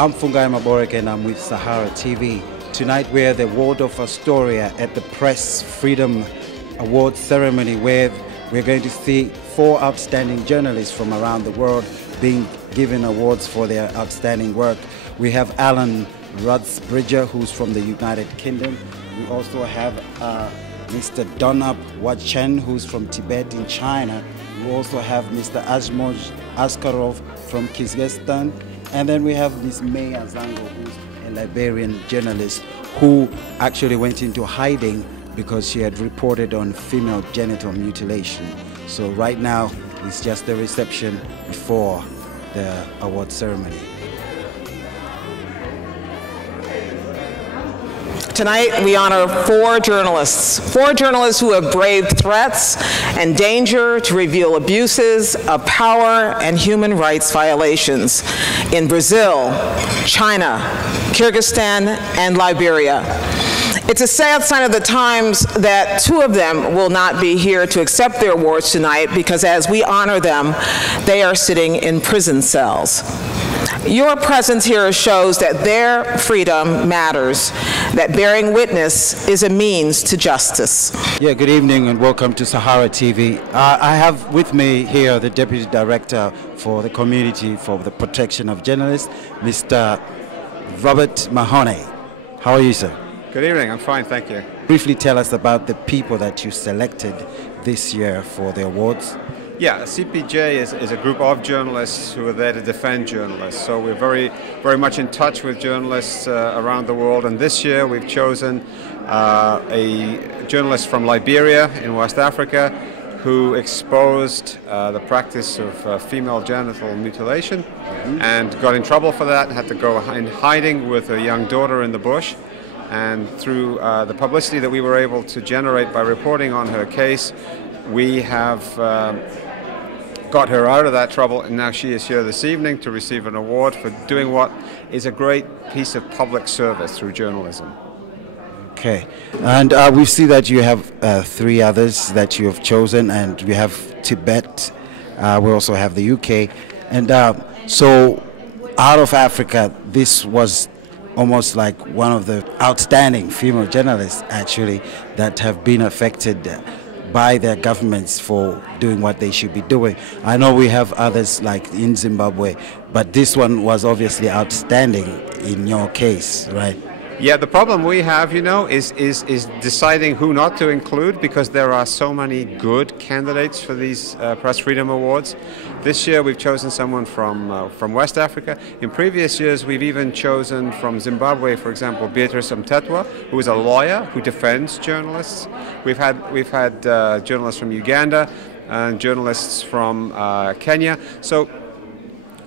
I'm Fungai Maborek and I'm with SaharaTV. Tonight we're at the Waldorf Astoria at the Press Freedom Awards ceremony where we're going to see 4 outstanding journalists from around the world being given awards for their outstanding work. We have Alan Rudsbridger, who's from the United Kingdom. We also have Mr. Donab Wachen, who's from Tibet in China. We also have Mr. Ajmoj Askarov from Kyrgyzstan. And then we have Ms. Mae Azango, who's a Liberian journalist who actually went into hiding because she had reported on female genital mutilation. So right now, it's just the reception before the award ceremony. Tonight, we honor 4 journalists who have braved threats and danger to reveal abuses of power and human rights violations in Brazil, China, Kyrgyzstan, and Liberia. It's a sad sign of the times that 2 of them will not be here to accept their awards tonight because as we honor them, they are sitting in prison cells. Your presence here shows that their freedom matters, that bearing witness is a means to justice. Yeah, good evening and welcome to SaharaTV. I have with me here the Deputy Director for the Community for the Protection of Journalists, Mr. Robert Mahoney. How are you, sir? Good evening, I'm fine, thank you. Briefly tell us about the people that you selected this year for the awards. Yeah, CPJ is a group of journalists who are there to defend journalists. So we're very much in touch with journalists around the world. And this year we've chosen a journalist from Liberia in West Africa who exposed the practice of female genital mutilation and got in trouble for that, had to go in hiding with a young daughter in the bush. And through the publicity that we were able to generate by reporting on her case, we have got her out of that trouble, and now she is here this evening to receive an award for doing what is a great piece of public service through journalism. Okay, and we see that you have 3 others that you have chosen, and we have Tibet, we also have the UK, and so out of Africa, this was almost like one of the outstanding female journalists actually that have been affected by their governments for doing what they should be doing. I know we have others like in Zimbabwe, but this one was obviously outstanding in your case, right? Yeah, the problem we have, you know, is deciding who not to include because there are so many good candidates for these Press Freedom Awards. This year we've chosen someone from West Africa. In previous years we've even chosen from Zimbabwe, for example, Beatrice Mtetwa, who is a lawyer who defends journalists. We've had journalists from Uganda and journalists from Kenya. So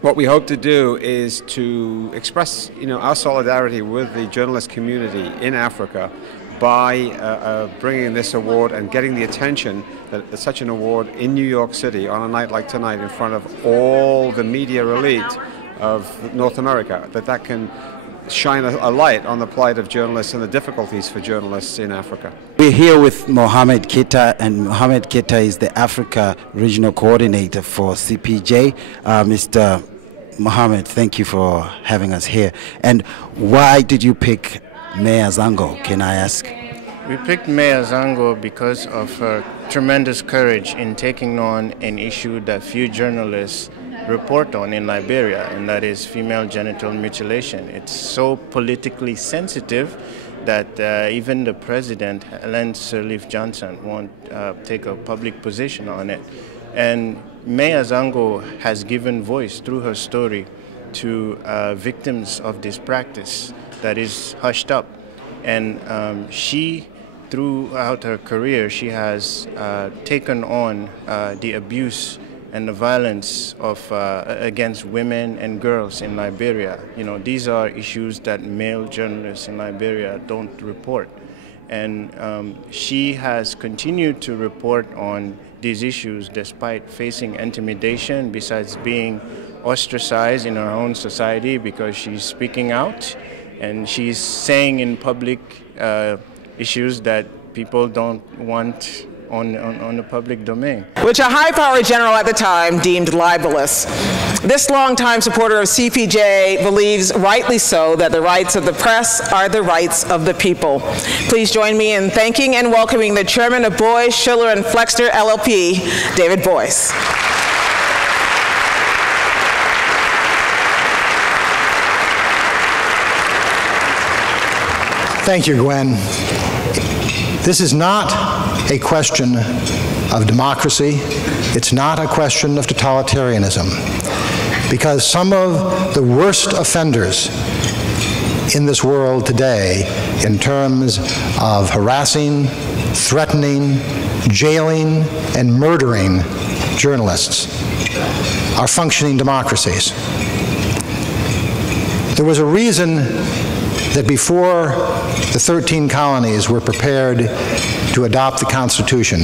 what we hope to do is to express, our solidarity with the journalist community in Africa by bringing this award and getting the attention that such an award in New York City on a night like tonight in front of all the media elite of North America, that can shine a light on the plight of journalists and the difficulties for journalists in Africa. We're here with Mohamed Kita, and Mohamed Kita is the Africa Regional Coordinator for CPJ. Mr. Mohamed, thank you for having us here. And why did you pick Mae Azango, can I ask? We picked Mae Azango because of her tremendous courage in taking on an issue that few journalists report on in Liberia, and that is female genital mutilation. It's so politically sensitive that even the president, Helen Sirleaf Johnson, won't take a public position on it. And Mae Azango has given voice through her story to victims of this practice that is hushed up. And she, throughout her career, she has taken on the abuse and the violence of against women and girls in Liberia. These are issues that male journalists in Liberia don't report. And she has continued to report on these issues despite facing intimidation, besides being ostracized in her own society because she's speaking out and she's saying in public issues that people don't want on the public domain. Which a high-powered general at the time deemed libelous. This longtime supporter of CPJ believes, rightly so, that the rights of the press are the rights of the people. Please join me in thanking and welcoming the chairman of Boyce, Schiller, and Flexner LLP, David Boyce. Thank you, Gwen. This is not a question of democracy. It's not a question of totalitarianism, because some of the worst offenders in this world today, in terms of harassing, threatening, jailing, and murdering journalists, are functioning democracies. There was a reason that before the 13 colonies were prepared to adopt the Constitution,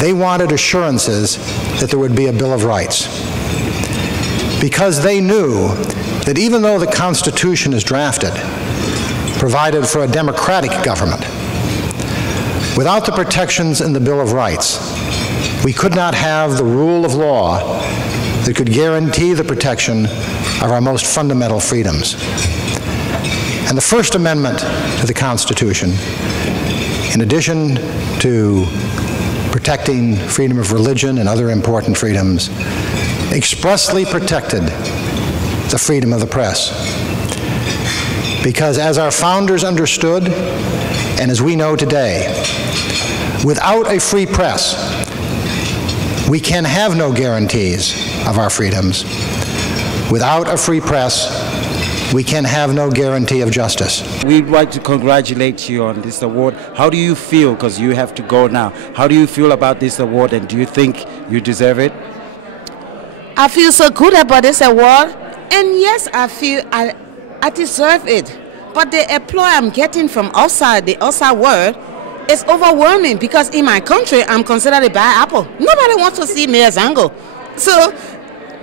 they wanted assurances that there would be a Bill of Rights, because they knew that even though the Constitution is drafted, provided for a democratic government, without the protections in the Bill of Rights, we could not have the rule of law that could guarantee the protection of our most fundamental freedoms. And the First Amendment to the Constitution, in addition to protecting freedom of religion and other important freedoms, expressly protected the freedom of the press. Because as our founders understood, and as we know today, without a free press, we can have no guarantees of our freedoms. Without a free press, we can have no guarantee of justice. We'd like to congratulate you on this award. How do you feel, because you have to go now, how do you feel about this award, and do you think you deserve it? I feel so good about this award, and yes, I feel I deserve it. But the applause I'm getting from outside, the outside world, is overwhelming, because in my country, I'm considered a bad apple. Nobody wants to see Mae Azango. So,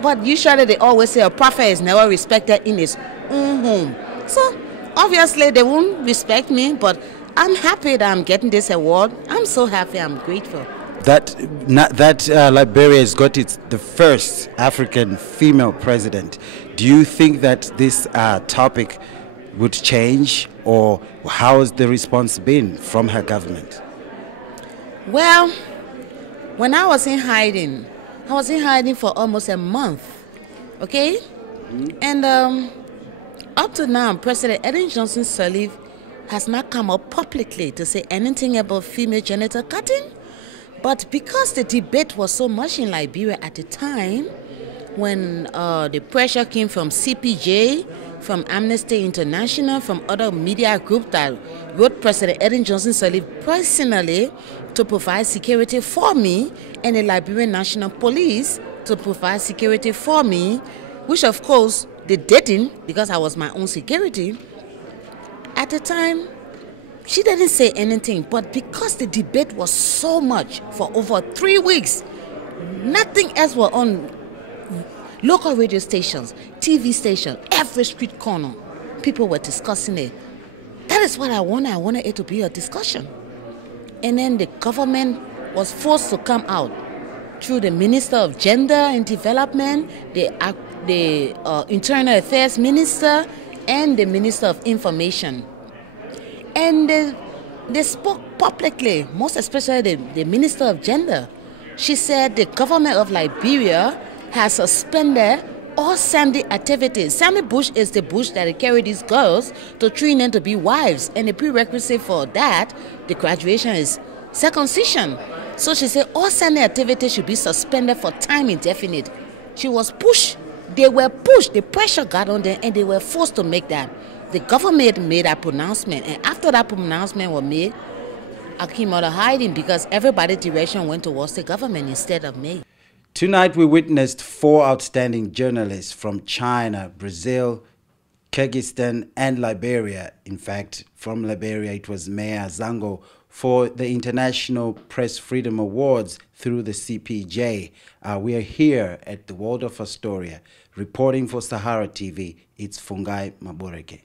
but usually they always say a prophet is never respected in his own home. So obviously they won't respect me, but I'm happy that I'm getting this award. I'm so happy, I'm grateful. Liberia has got the first African female president. Do you think that this topic would change, or how has the response been from her government? Well, when I was in hiding for almost a month, okay? And up to now, President Ellen Johnson Sirleaf has not come up publicly to say anything about female genital cutting. But because the debate was so much in Liberia at the time, when the pressure came from CPJ, from Amnesty International, from other media groups that wrote President Ellen Johnson Sirleaf personally to provide security for me, and the Liberian National Police to provide security for me, which of course they didn't, because I was my own security. At the time, she didn't say anything, but because the debate was so much for over 3 weeks, nothing else was on local radio stations, TV stations, every street corner. People were discussing it. That is what I wanted. I wanted it to be a discussion. And then the government was forced to come out through the Minister of Gender and Development, the Internal Affairs Minister, and the Minister of Information. And they spoke publicly, most especially the Minister of Gender. She said the government of Liberia has suspended all Sandy activities. Sandy Bush is the bush that carry these girls to train them to be wives. And the prerequisite for that, the graduation, is circumcision. So she said all Sandy activities should be suspended for time indefinite. She was pushed. They were pushed. The pressure got on them, and they were forced to make that. The government made that pronouncement, and after that pronouncement was made, I came out of hiding because everybody's direction went towards the government instead of me. Tonight we witnessed 4 outstanding journalists from China, Brazil, Kyrgyzstan and Liberia. In fact, from Liberia it was Mae Azango for the International Press Freedom Awards through the CPJ. We are here at the Waldorf Astoria. Reporting for SaharaTV, it's Fungai Maboreke.